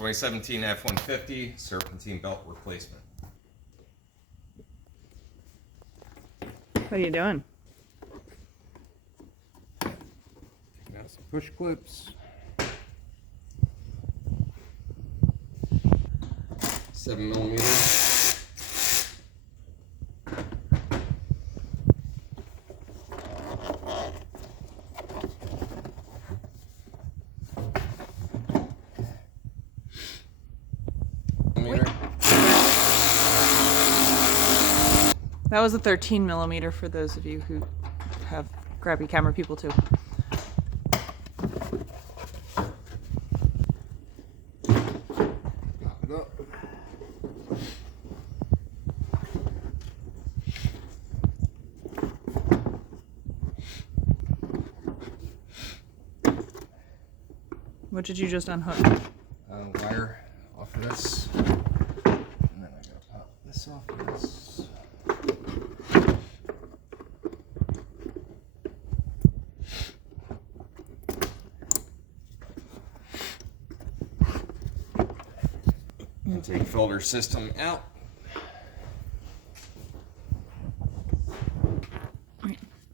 2017 F-150 Serpentine belt replacement. What are you doing? Got some push clips. 7mm. That was a 13mm for those of you who have crappy camera people too. What did you just unhook? Wire off of this, and then I gotta pop this off of this. Intake filter system out.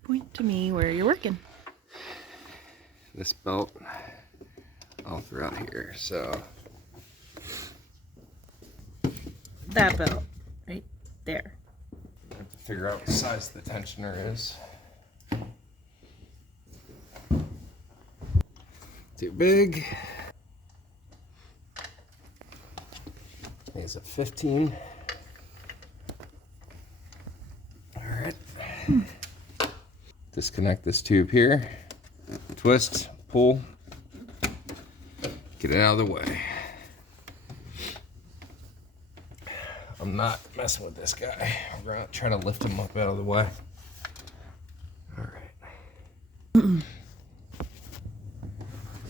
Point to me where you're working. This belt all throughout here, so That belt right there. I have to figure out what size the tensioner is. Too big. It's a 15. All right. Disconnect this tube here. Twist, pull. Get it out of the way. I'm not messing with this guy. We're gonna try to lift him up out of the way. All right.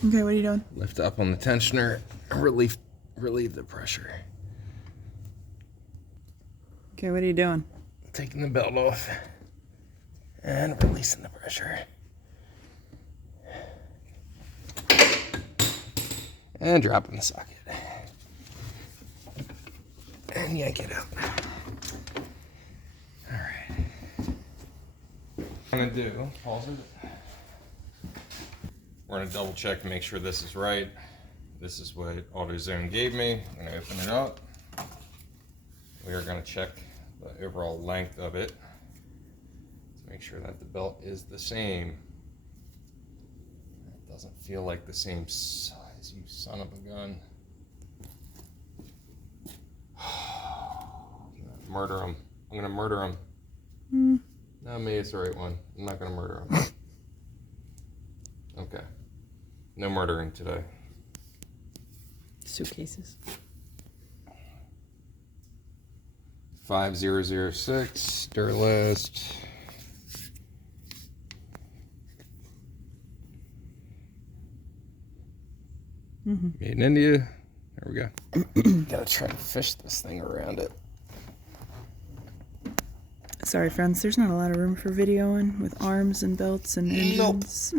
Okay, what are you doing? Lift up on the tensioner and relieve the pressure. Okay, what are you doing? Taking the belt off and releasing the pressure. And dropping the socket. And yank it out. All right. What I'm gonna do, pause it. We're gonna double check and make sure this is right. This is what AutoZone gave me. I'm gonna open it up. We are gonna check the overall length of it to make sure that the belt is the same. It doesn't feel like the same size, you son of a gun. Murder him. I'm gonna murder him. No, maybe it's the right one. I'm not gonna murder him. Okay. No murdering today. Suitcases. 5006 Durlist. Made in India. There we go. Gotta try to fish this thing around it. Sorry, friends, there's not a lot of room for videoing with arms and belts and engines.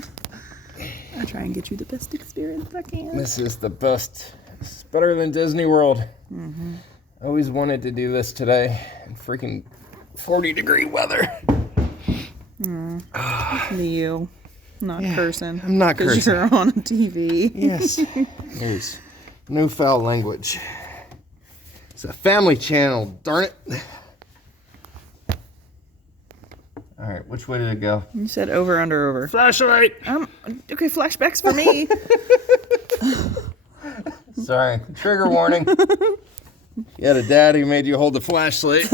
I try and get you the best experience I can. This is the best. This is better than Disney World. I always wanted to do this today in freaking 40-degree weather. Listen to you. Not cursing. I'm not cursing. Because you're on TV. Yes. There's no foul language. It's a family channel, darn it. All right, which way did it go? You said over, under, over. Flashlight! Okay, flashbacks for me. Sorry, trigger warning. You had a dad who made you hold the flashlight.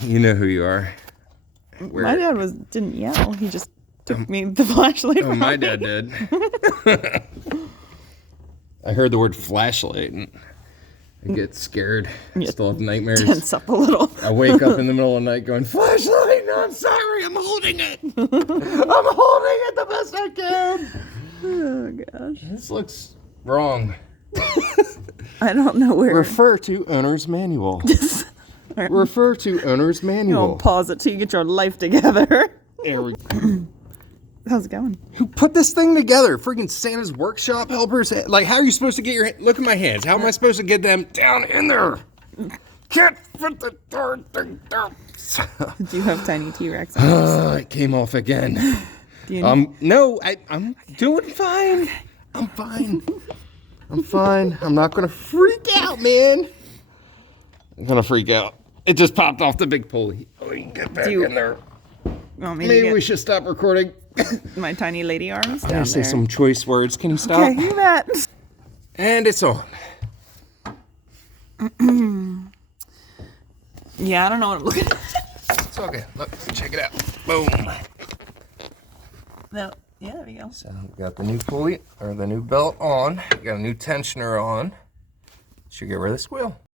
You know who you are. My dad didn't yell. He just took me the flashlight. Oh, my dad did. I heard the word flashlight and I get scared. I still have nightmares. Tense up a little. I wake up in the middle of the night going, flashlight! No, I'm sorry, I'm holding it. I'm holding it the best I can. Oh, gosh. This looks wrong. I don't know where. Refer to owner's manual. Right. Refer to owner's manual. Pause it till you get your life together. There we go. How's it going? Who put this thing together? Freaking Santa's workshop helpers? Like, how are you supposed to get your... Look at my hands. How am I supposed to get them down in there? Can't fit the darn thing down. Do you have tiny T-Rex? It came off again. Do you need... No, I'm doing fine. I'm fine. I'm fine. I'm not going to freak out, man. I'm going to freak out. It just popped off the big pulley. Oh, you can get back in there. Maybe we should stop recording. My tiny lady arms down I say there. some choice words. Can you stop? Okay, you bet. And it's on. Yeah, I don't know what I'm looking at. It's okay. Look, check it out. Boom. No. Yeah, there we go. So we got the new pulley, or the new belt on. We got a new tensioner on. Should get rid of the squeal.